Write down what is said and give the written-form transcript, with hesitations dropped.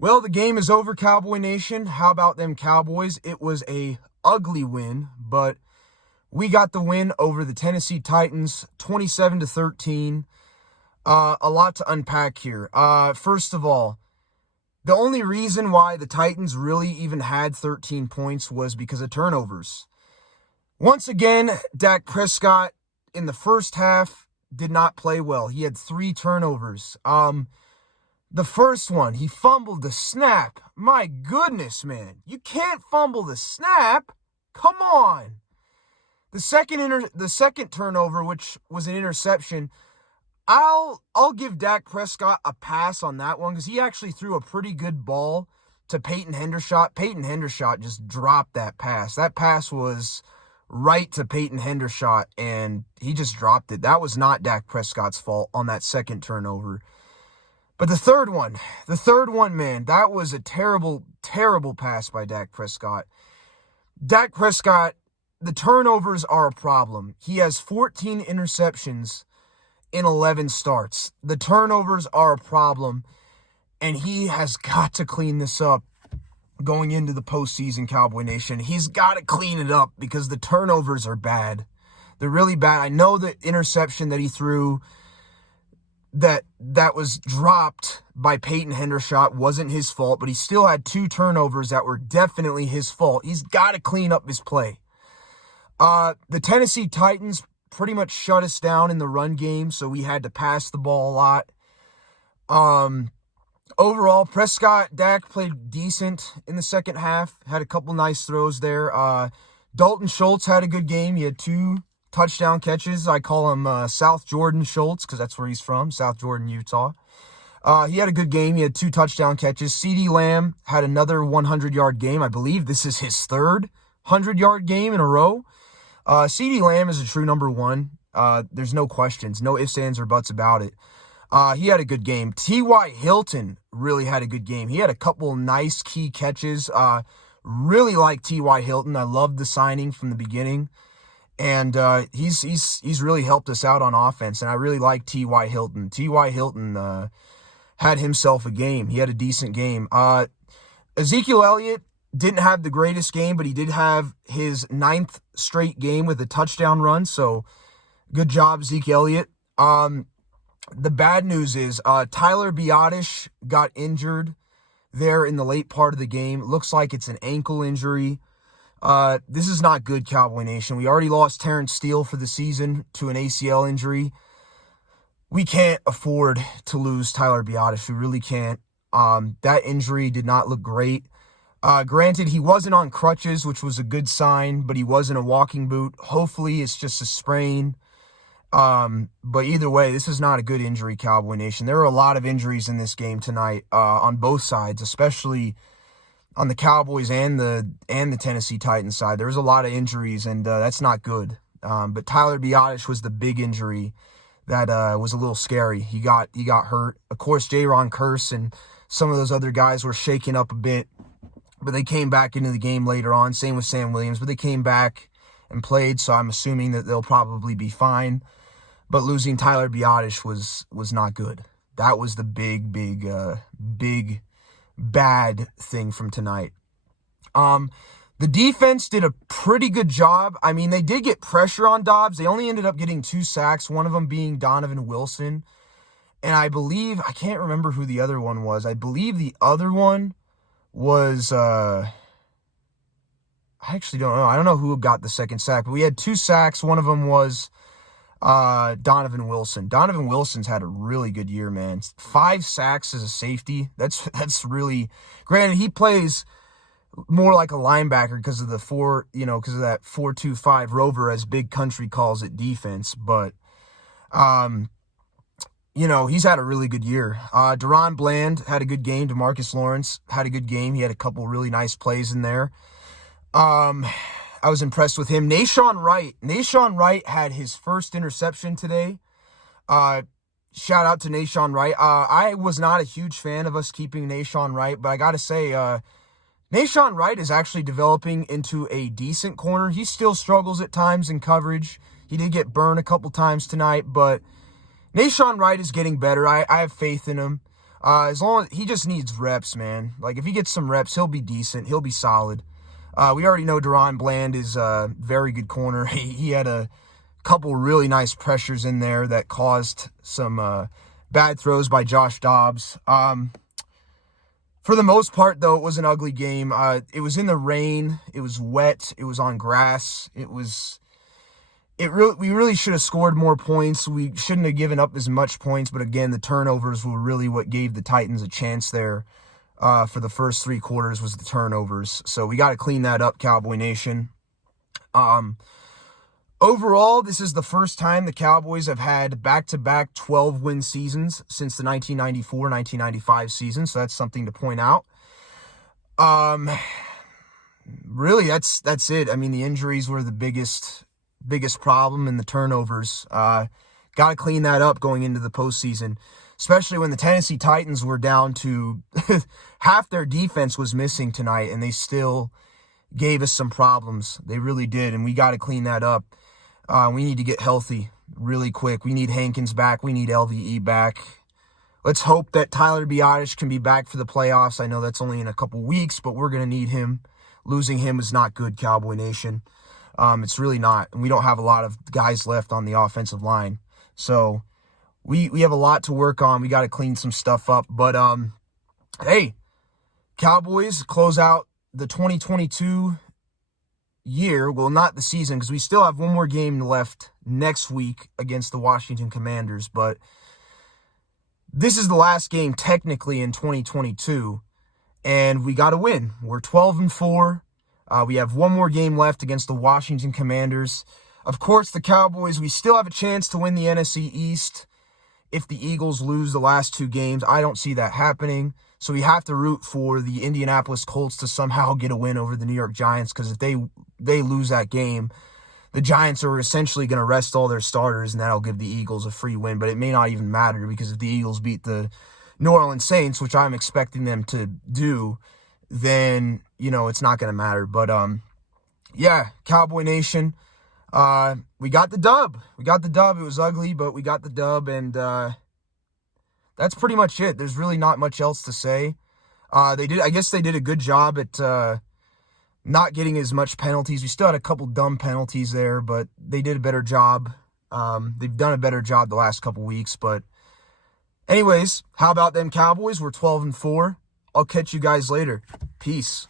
Well, the game is over, Cowboy Nation. How about them Cowboys? It was a ugly win, but we got the win over the Tennessee Titans, 27-13. A lot to unpack here. First of all, the only reason why the Titans really even had 13 points was because of turnovers. Once again, Dak Prescott in the first half did not play well. He had 3 turnovers. The first one, he fumbled the snap. My goodness, man. You can't fumble the snap. Come on. The second turnover, which was an interception, I'll give Dak Prescott a pass on that one because he actually threw a pretty good ball to Peyton Hendershot. Peyton Hendershot just dropped that pass. That pass was right to Peyton Hendershot, and he just dropped it. That was not Dak Prescott's fault on that second turnover. But the third one, man, that was a terrible, terrible pass by Dak Prescott. Dak Prescott, the turnovers are a problem. He has 14 interceptions in 11 starts. The turnovers are a problem, and he has got to clean this up going into the postseason, Cowboy Nation. He's got to clean it up because the turnovers are bad. They're really bad. I know the interception that he threw that was dropped by Peyton Hendershot wasn't his fault, but he still had 2 turnovers that were definitely his fault. He's got to clean up his play. The Tennessee Titans pretty much shut us down in the run game, so we had to pass the ball a lot. Overall, Dak played decent in the second half, had a couple nice throws there. Dalton Schultz had a good game. He had 2 touchdown catches. I call him South Jordan Schultz because that's where he's from, South Jordan, Utah. He had a good game. He had 2 touchdown catches. CeeDee Lamb had another 100-yard game. I believe this is his third 100-yard game in a row. CeeDee Lamb is a true number 1. There's no questions, no ifs, ands, or buts about it. He had a good game. T.Y. Hilton really had a good game. He had a couple nice key catches. Really like T.Y. Hilton. I loved the signing from the beginning. And he's really helped us out on offense, and I really like T.Y. Hilton. T.Y. Hilton had himself a game. He had a decent game. Ezekiel Elliott didn't have the greatest game, but he did have his 9th straight game with a touchdown run, so good job, Zeke Elliott. The bad news is Tyler Biadasz got injured there in the late part of the game. It looks like it's an ankle injury. This is not good, Cowboy Nation. We already lost Terrence Steele for the season to an ACL injury. We can't afford to lose Tyler Biadasz. We really can't. That injury did not look great. Granted, he wasn't on crutches, which was a good sign, but he was in a walking boot. Hopefully, it's just a sprain. But either way, this is not a good injury, Cowboy Nation. There were a lot of injuries in this game tonight, on both sides, especially on the Cowboys and the Tennessee Titans side. There was a lot of injuries, and that's not good. But Tyler Biadasz was the big injury that was a little scary. He got hurt. Of course, Jaron Kearse and some of those other guys were shaken up a bit, but they came back into the game later on. Same with Sam Williams, but they came back and played, so I'm assuming that they'll probably be fine. But losing Tyler Biadasz was not good. That was the big bad thing from tonight. The defense did a pretty good job. I mean, they did get pressure on Dobbs. They only ended up getting 2 sacks, one of them being Donovan Wilson. And I can't remember who the other one was. I believe the other one was, I actually don't know. I don't know who got the second sack, but we had 2 sacks. One of them was Donovan Wilson. Donovan Wilson's had a really good year, man. 5 sacks as a safety. That's really, granted, he plays more like a linebacker because of because of that 4-2-5 rover, as Big Country calls it, defense. But he's had a really good year. Deron Bland had a good game. DeMarcus Lawrence had a good game. He had a couple really nice plays in there. I was impressed with him. Nahshon Wright had his first interception today. Shout out to Nahshon Wright. I was not a huge fan of us keeping Nahshon Wright, but I got to say, Nahshon Wright is actually developing into a decent corner. He still struggles at times in coverage. He did get burned a couple times tonight, but Nahshon Wright is getting better. I have faith in him. As long as he just needs reps, man. Like if he gets some reps, he'll be decent. He'll be solid. We already know Deron Bland is a very good corner. He had a couple really nice pressures in there that caused some bad throws by Josh Dobbs. For the most part, though, it was an ugly game. It was in the rain. It was wet. It was on grass. We really should have scored more points. We shouldn't have given up as much points. But again, the turnovers were really what gave the Titans a chance there. For the first 3 quarters was the turnovers. So we got to clean that up, Cowboy Nation. Overall, this is the first time the Cowboys have had back-to-back 12-win seasons since the 1994-1995 season, so that's something to point out. Really, that's it. I mean, the injuries were the biggest problem, and the turnovers. Got to clean that up going into the postseason, especially when the Tennessee Titans were down to half their defense was missing tonight, and they still gave us some problems. They really did, and we got to clean that up. We need to get healthy really quick. We need Hankins back. We need LVE back. Let's hope that Tyler Biadasz can be back for the playoffs. I know that's only in a couple weeks, but we're going to need him. Losing him is not good, Cowboy Nation. It's really not. And we don't have a lot of guys left on the offensive line. So we have a lot to work on. We got to clean some stuff up. But, hey, Cowboys close out the 2022 year, well, not the season, because we still have one more game left next week against the Washington Commanders, but this is the last game technically in 2022, and we got to win. We're 12-4. We have one more game left against the Washington Commanders. Of course, the Cowboys, we still have a chance to win the NFC East if the Eagles lose the last 2 games. I don't see that happening. So we have to root for the Indianapolis Colts to somehow get a win over the New York Giants, because if they lose that game, the Giants are essentially going to rest all their starters, and that'll give the Eagles a free win. But it may not even matter, because if the Eagles beat the New Orleans Saints, which I'm expecting them to do, then, it's not going to matter. But, yeah, Cowboy Nation, we got the dub. We got the dub. It was ugly, but we got the dub, and that's pretty much it. There's really not much else to say. I guess they did a good job at not getting as much penalties. We still had a couple dumb penalties there, but they did a better job. They've done a better job the last couple weeks. But anyways, how about them Cowboys? We're 12-4. I'll catch you guys later. Peace.